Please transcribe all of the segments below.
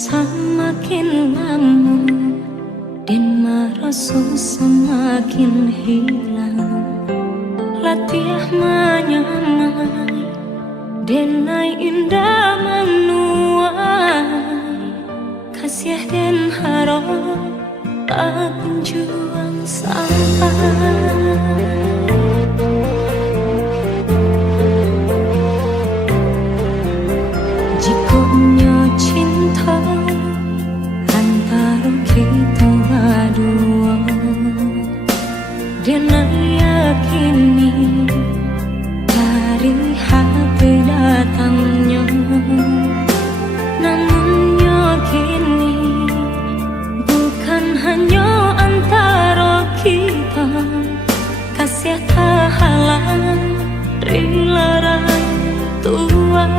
Semakin lama dan merasa semakin hilang, latih menyamai denai indah menuai, kasih dan harap tak kunjung sampai. Kita berdua dan yakini dari hati datangnya, namun yakini bukan hanya antara kita, kasih tak halang rilaran Tuhan.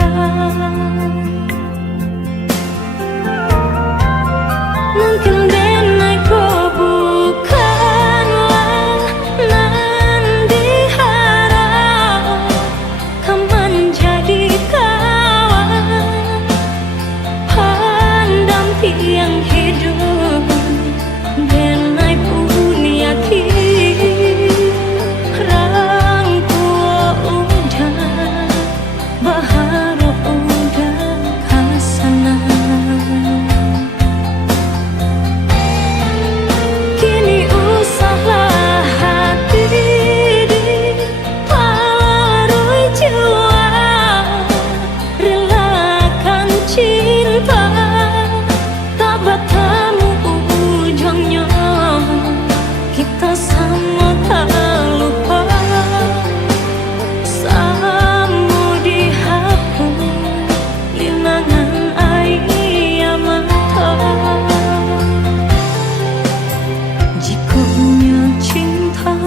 Mungkin denai kau bukanlah nan diharap, kau menjadi kawan pendamping hidup. Denai pun yakin rangku udah berharap udah kasana. Kita sama tak lupa, sama dihapus linangan air mata. Jika punya cinta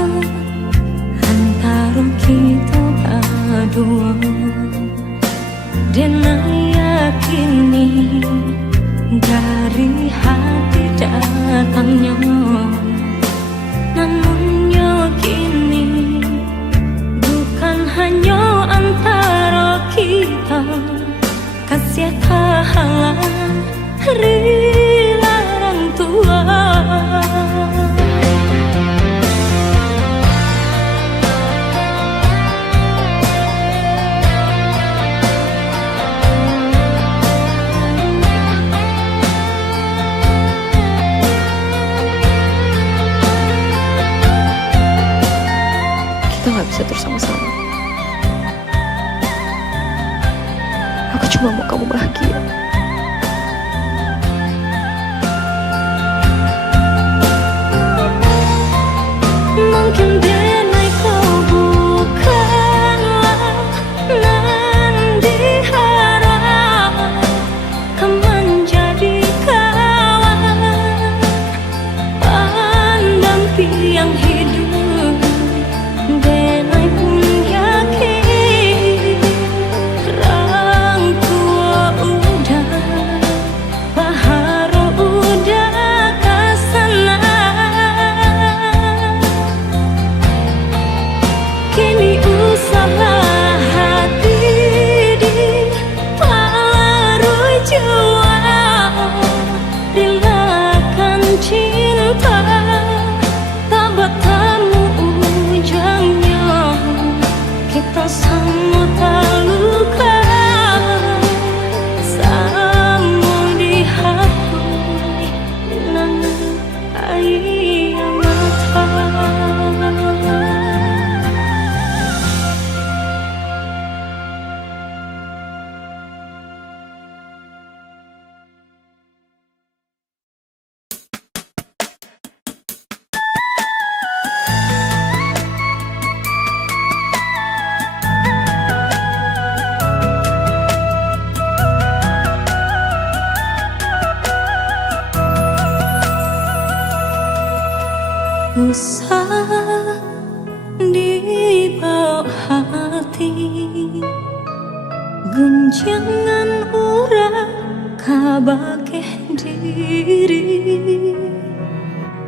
antara kita berdua, dan yakini dari hati datangnya, namun yakini bukan hanya antara kita, kasih tak halang rilaran Tuhan. Kita gak bisa terus sama-sama. Aku cuma mau kamu bahagia. Mungkin denai kau bukanlah nan diharap, kau menjadi kawan pendamping hidup. Denai pun yakin rangku udah berharap udah kasana. Kini usaha hati diparuh jua, relakan cinta tak bertemu ujungnya. Kita sama terluka, sama dihapus linangan air mata. Usah dibawa hati, guncangan ura kabakeh diri,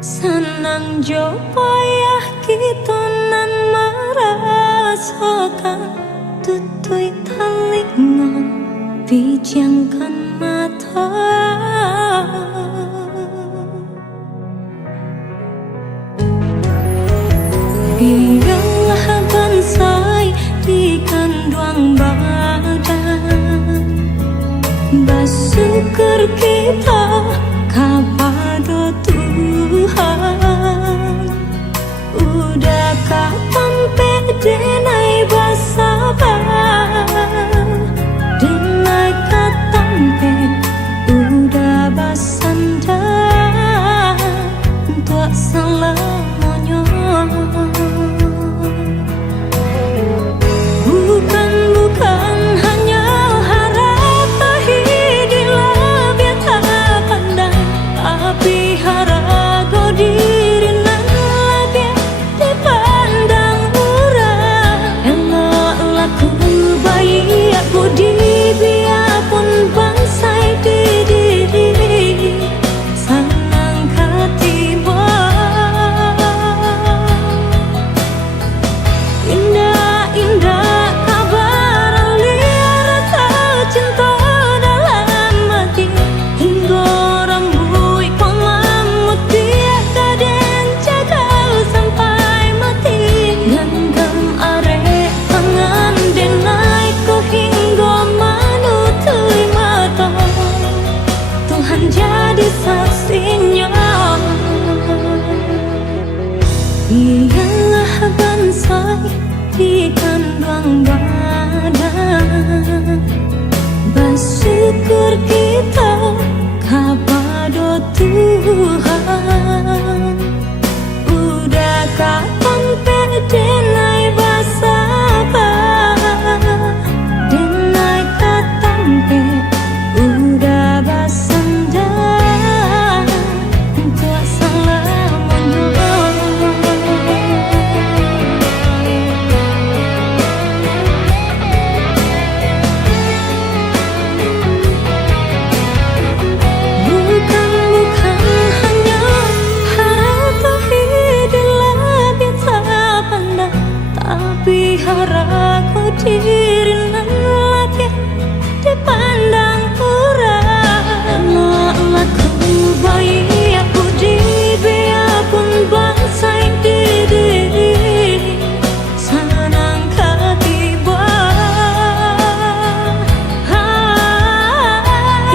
senang jo payah kita nan merasakan tutui talingan pijangkan mata. kita kepada Tuhan. Udah katampe denai basabar, denai katampe udah basandar untuk selamanya. Bukan hanya harap tahidilah biar tak pandang, tapi harap kau diri nan lebih dipandang orang. Elok laku bayi aku di biarpun bangsai diri senang ketiba. Indah-indah kabar liar rasa cinta dalam hati, hingga rambut kau memutih kaden jaga sampai mati. Genggam arek tangan denai kau hingga manutui mata, Tuhan jadi saksinya. Ialah bansai di kandang badan, bersyukur kita kepada Tuhan. Udah katampe denai basabar, denai katampe udah basandar untuk selamanya. Bukan hanya harap tahidilah biar tak pandang, tapi harap kau diri nan lagi dipandang orang. Laku bayi aku di biarpun bangsai diri senang ketiba.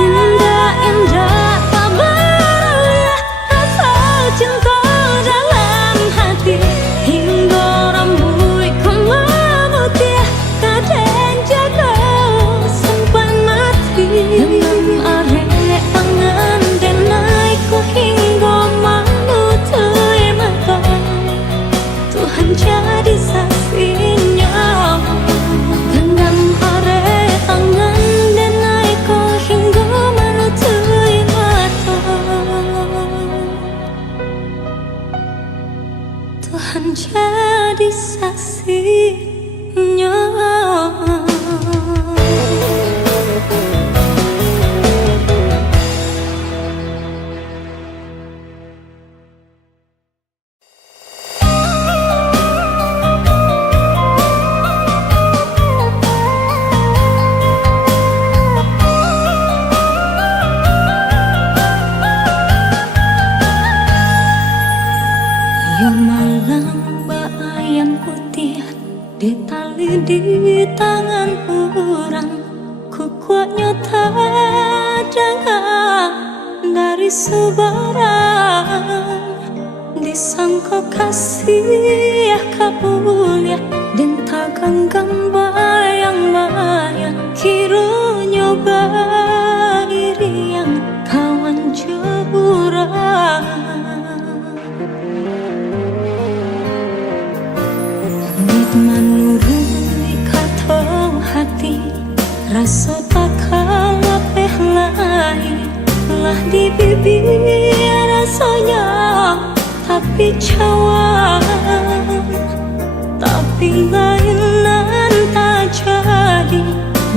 Indah-indah kabar liar rasa cinta dalam hati, hingga rambut kau memutih kaden jaga sampai mati. Genggam arek tangan denai kau hingga manutui mata, Tuhan jadi saksinya. Genggam arek tangan denai kau hingga manutui mata, Tuhan jadi saksinya. Ya malam bayang putih di tali di tangan orang, ku kuatnya tak dengar dari sebarang. Disangka kasih kabulia dan tak genggam bayang-bayang, kiranya bairi yang kawan jeburang. Menurut kata hati, rasa tak kalah lain lah di bibir rasanya, tapi cawan, tapi lainan tak jadi.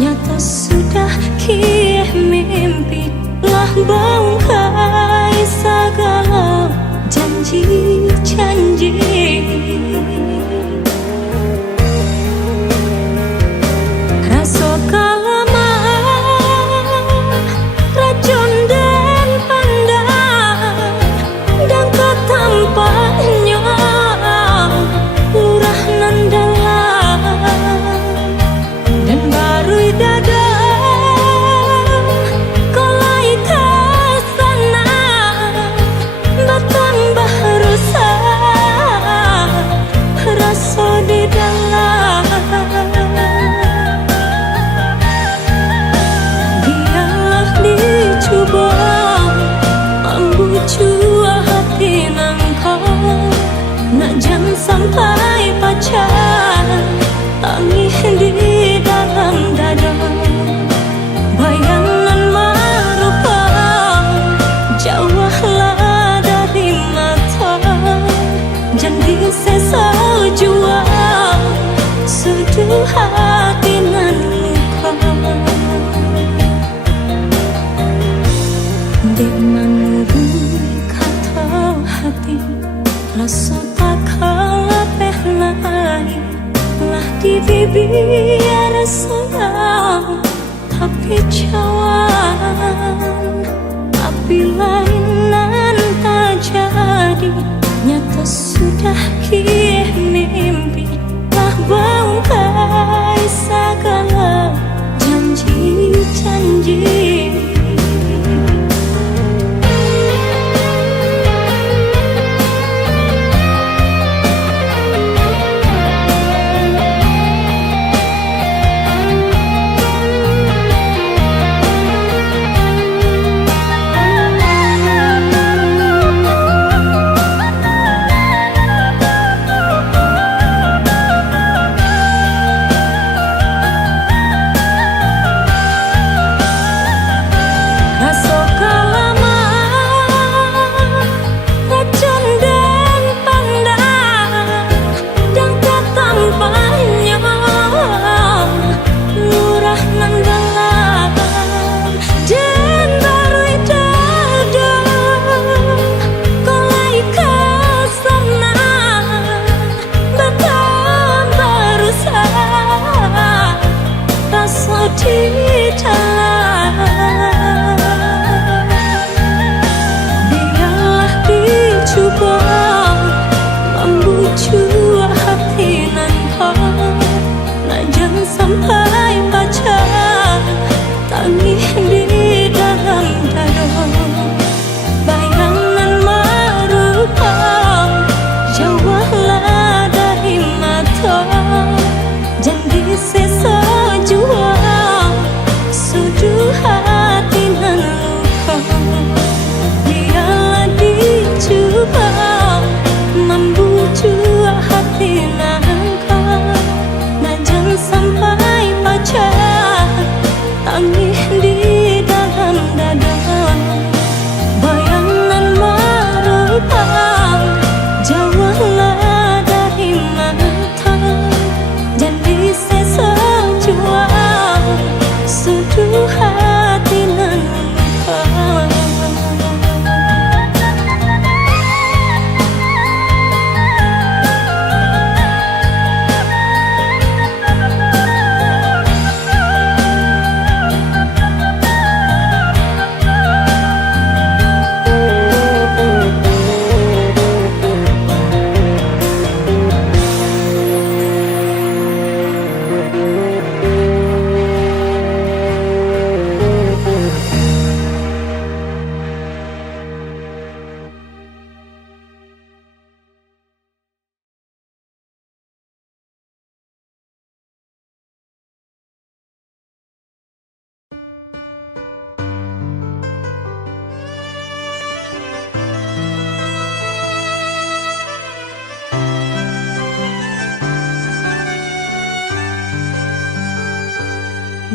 Nyata sudah kieh mimpi lah bangkai segala janji-janji. Rasa kalama racun dan pandang, dan ketampaknya lurah nan dalam, dan baru dada rasa tak kalah lain lah di bibir sayang, tapi cawan api lainan tak jadi nyata sudah kini mimpi lah bangkai segala janji-janji. Biarlah dicoba membujuk hati nanti, nah jangan sampai baca tangis di dalam dada. Bayangan merupa jauhlah dari mata, jangan sisa jua sudu hati nan luka. Biarlah dicoba membujuk hati nangka, nah jangan sampai baca tangis di dalam dada. Bayangan merupa jauhlah dari mata, jadi sisa jua sudu hati nan luka.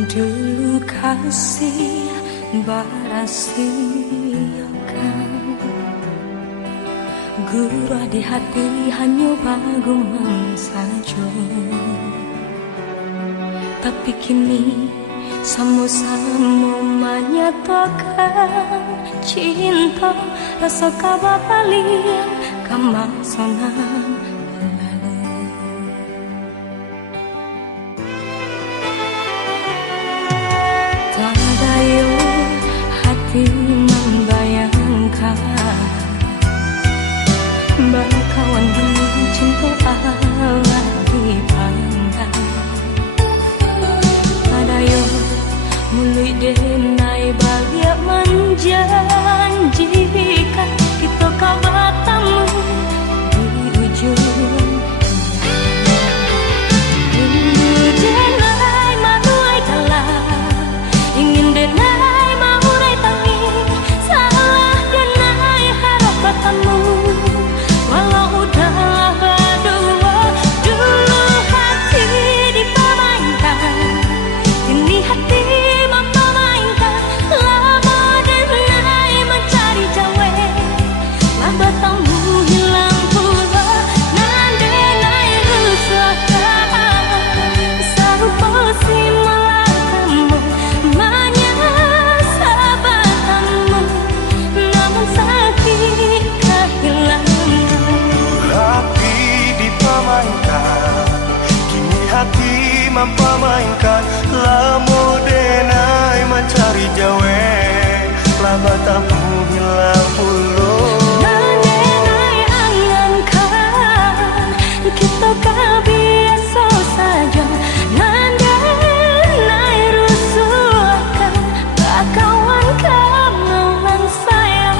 Dulu kasih barasiakan gurah di hati hanya bagumang saja, tapi kini sama-sama menyatakan cinta rasa kabar paling kemasangan. Hati membayangkan bakawan dengan cinta Allah dipandang. Ada yo mulai denai bahagia menjanjikan kita kau bertemu di ujung mampa mainkan lamu denai mencari jawe laba tamu hilang puluh kita biasa saja nandai rusuhkan tak kawan kamalan saya.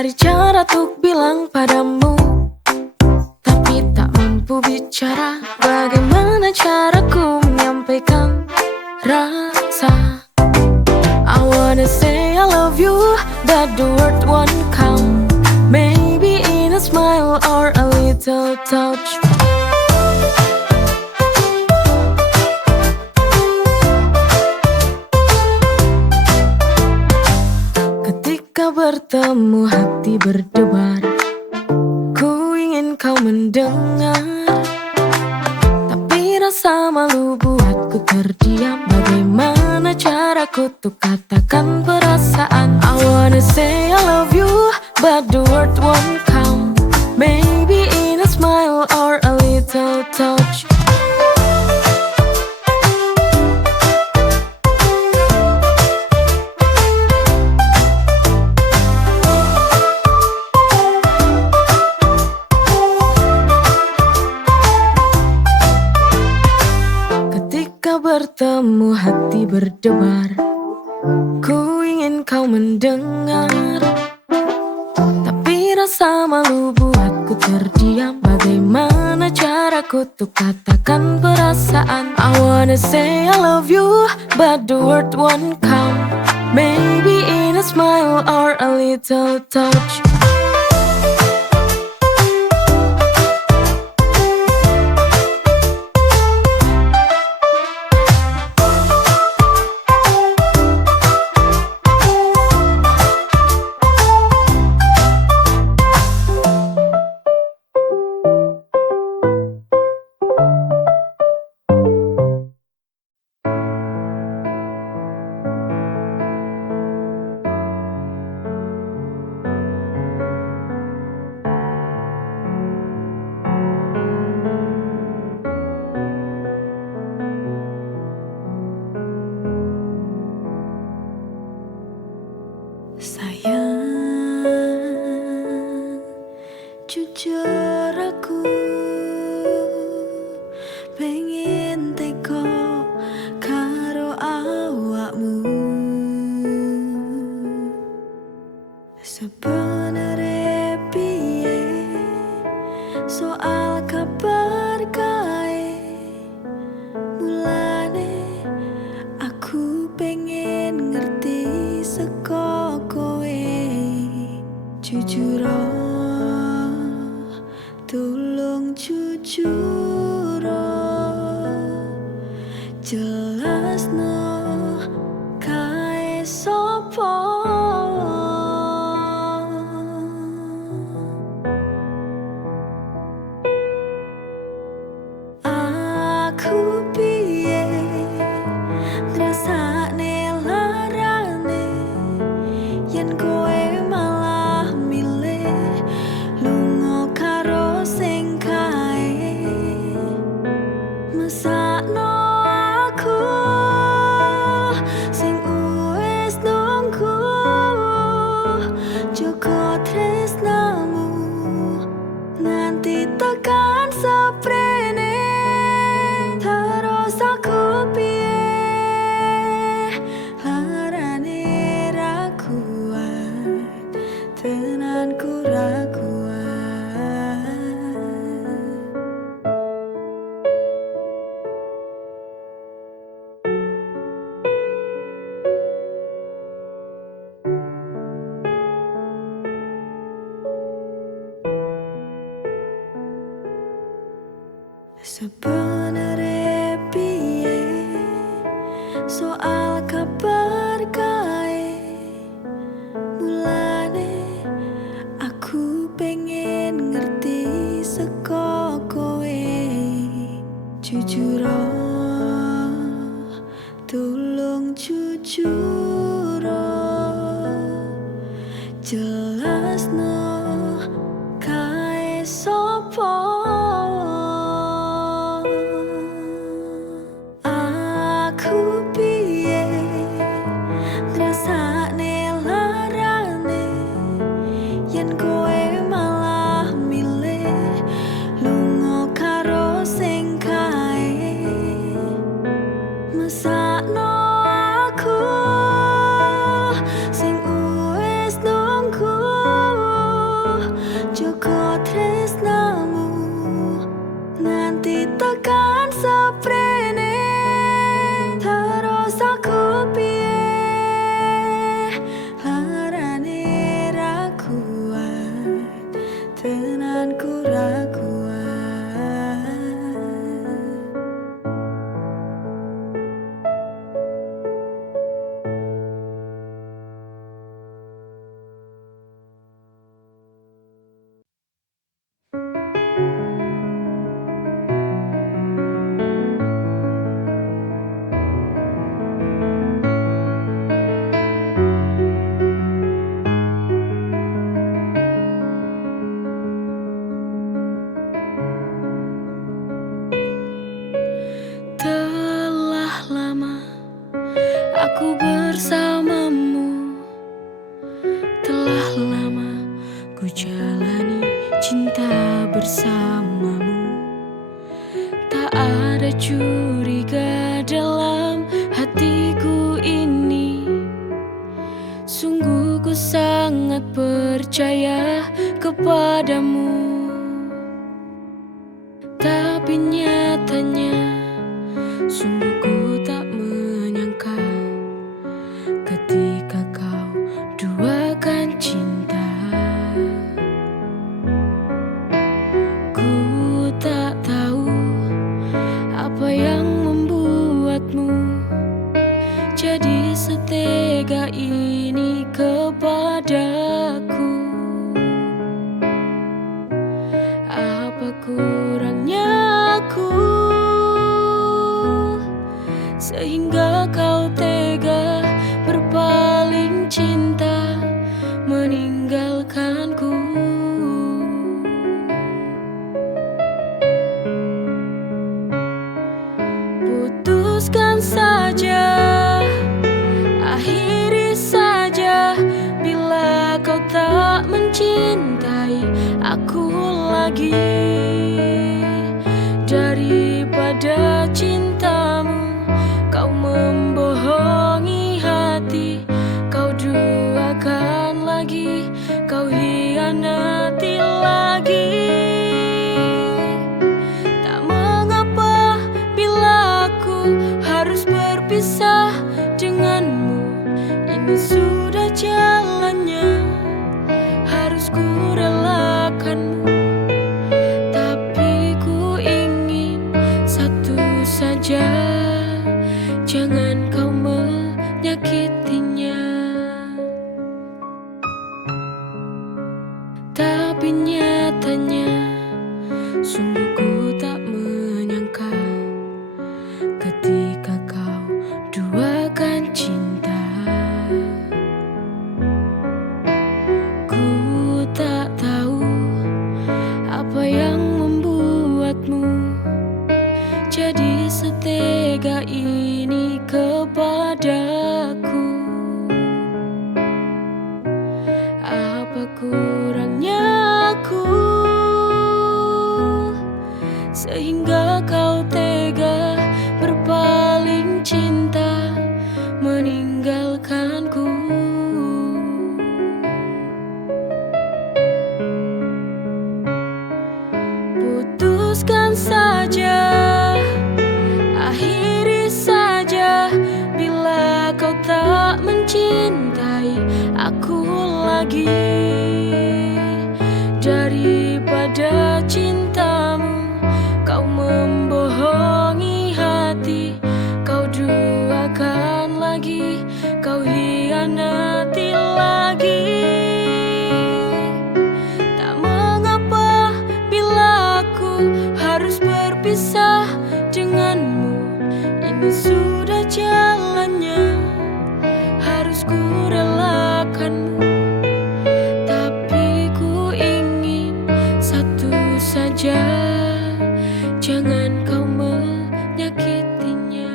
Cari cara untuk bilang padamu, tapi tak mampu bicara. Bagaimana caraku menyampaikan rasa? I wanna say I love you, but the word won't come. Maybe in a smile or a little touch. Ketika bertemu hati berdebar, ku ingin kau mendengar, tapi rasa malu buatku terdiam. Bagaimana caraku untuk katakan perasaan? I wanna say I love you, but the word won't come. Maybe in a smile or a little touch. Bertemu hati berdebar, ku ingin kau mendengar, tapi rasa malu buatku terdiam. Bagaimana caraku untuk katakan perasaan? I wanna say I love you, but the word won't come. Maybe in a smile or a little touch. Sayang, jujur aku pengen teko karo awakmu. Sebenere piye soal kabar kae, mulane aku pengen ngerti seko kowe. Jujur, tolong jujur, jelasno kae sopo. Aku piye ngrasakne larane yen kowe malah milih lunga karo sing kae. Mesakno aku sing wis nunggu, joko tresnamu nganti tekan seprene. Terus aku piye larane ra kuat, tenanku ra kuat. Sebenere piye soal kabar kae, mulane aku pengen ngerti seko kowe. Jujur, tolong jujur, jelasno kae sopo. Aku piye ngrasakne larane yen kowe malah milih lunga karo sing kae. Mesakno aku sing wis nunggu, lama ku jalani cinta bersamamu. Tak ada curiga dalam hatiku ini. Sungguh ku sangat percaya kepadamu. Tapi nyatanya sungguh ku tak menyangka ketika kau duakan cinta. Ku tak tahu apa yang membuatmu jadi setega ini kepadaku. Apa kurangnya aku sehingga kau tega berpaling cinta meninggalkanku. Putuskan saja, akhiri saja bila kau tak mencintai aku lagi. Daripada cintamu kau membohongi hati, kau duakan lagi, kau hianati lagi. Tak mengapa bila aku harus berpisah denganmu. Ini sudah jalannya, harus ku relakanmu. Tapi ku ingin satu saja, jangan kau menyakitinya. Tapi nyatanya sungguh ku tak menyangka ketika kau duakan cinta. Ku tak tahu apa yang membuatmu jadi setega ini kepadaku. Apa kurangnya aku sehingga kau tega berpaling cinta meninggalkanku. Putuskan saja, akhiri saja bila kau tak mencintai aku lagi. Daripada cintamu kau membohongi hati, kau duakan lagi, kau hianati lagi. Tak mengapa bila aku harus berpisah denganmu. Ini sudah jalannya, harus ku relakanmu. Tapi ku ingin satu saja, jangan kau menyakitinya.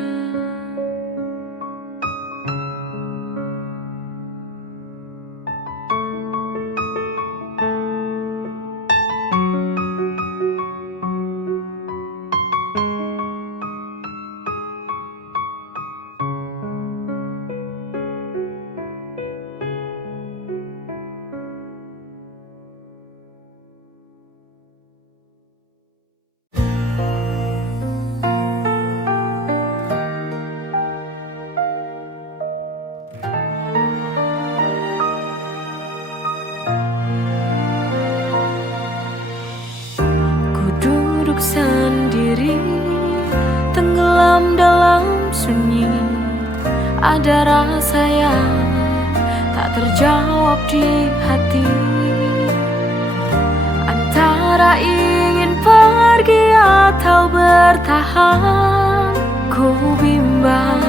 Sendiri tenggelam dalam sunyi, ada rasa yang tak terjawab di hati. Antara ingin pergi atau bertahan, ku bimbang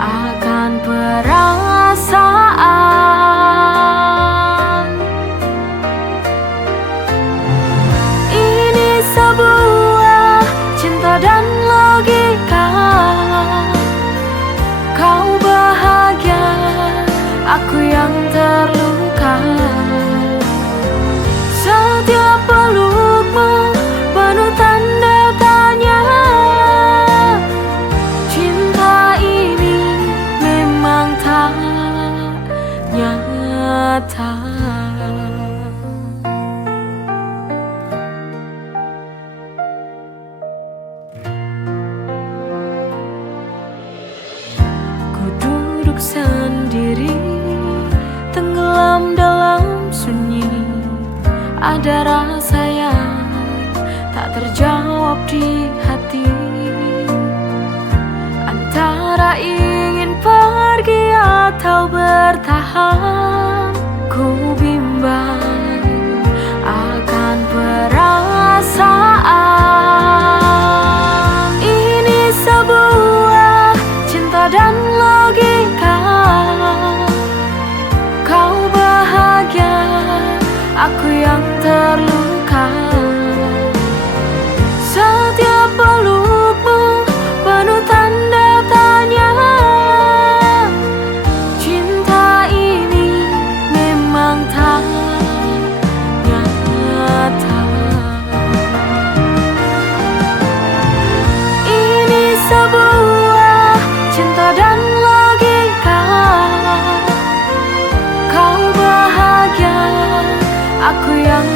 akan perasaan. Ini sebuah cinta dan logika. Kau bahagia, aku yang terluka. Ada rasa yang tak terjawab di hati, antara ingin pergi atau bertahan. Ku bimbang akan perasaan ini, sebuah cinta dan logika. Kau bahagia, aku yang terluka. Setiap pelukmu penuh tanda tanya. Cinta ini memang tak nyata. Ini sebuah cinta dan logika. Kau bahagia, aku yang